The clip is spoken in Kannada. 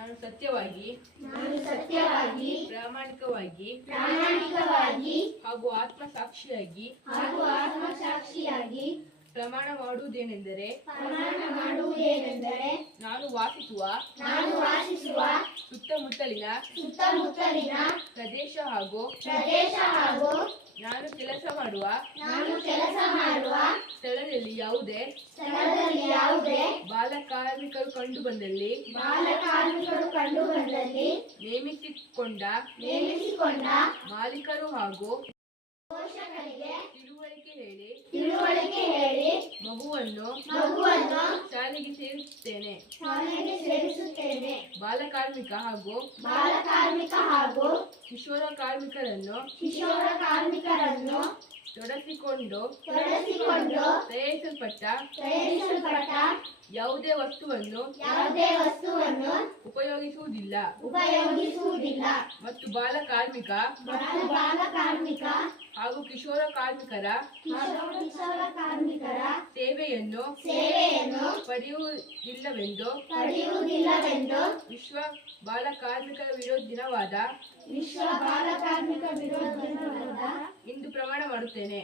ನಾನು ಸತ್ಯವಾಗಿ ಪ್ರಾಮಾಣಿಕವಾಗಿ ಹಾಗೂ ಆತ್ಮಸಾಕ್ಷಿಯಾಗಿ ಪ್ರಮಾಣ ಮಾಡುವುದೇನೆಂದರೆ ನಾನು ವಾಸಿಸುವ ಸುತ್ತಮುತ್ತಲಿನ ಪ್ರದೇಶ ಹಾಗೂ ನಾನು ಕೆಲಸ ಮಾಡುವ ಸ್ಥಳದಲ್ಲಿ ಯಾವುದೇ ಬಾಲಕಾರ್ಮಿಕರು ಕಂಡು ಬಂದಲ್ಲಿ ನೇಮಿಸಿಕೊಂಡ ಮಾಲೀಕರು ಹಾಗೂ ತಿಳುವಳಿಕೆ ಹೇಳಿ ಮಗುವನ್ನು ಶಾಲೆಗೆ ಸೇರಿಸುತ್ತೇನೆ. ಬಾಲಕಾರ್ಮಿಕ ಹಾಗೂ ಕಿಶೋರ ಕಾರ್ಮಿಕರನ್ನು ತೊಡಗಿಸಿಕೊಂಡು ತಯಾರಿಸಲ್ಪಟ್ಟ ಯಾವುದೇ ವಸ್ತುವನ್ನು ಉಪಯೋಗಿಸುವುದಿಲ್ಲ ಮತ್ತು ಬಾಲಕಾರ್ಮಿಕ ಹಾಗೂ ಕಿಶೋರ ಕಾರ್ಮಿಕರ ಸೇವೆಯನ್ನು ಪಡೆಯುವುದಿಲ್ಲವೆಂದು ವಿಶ್ವ ಬಾಲಕಾರ್ಮಿಕರ ವಿರೋಧ ದಿನವಾದ ಇಂದು ಪ್ರಮಾಣ ಮಾಡುತ್ತೇನೆ.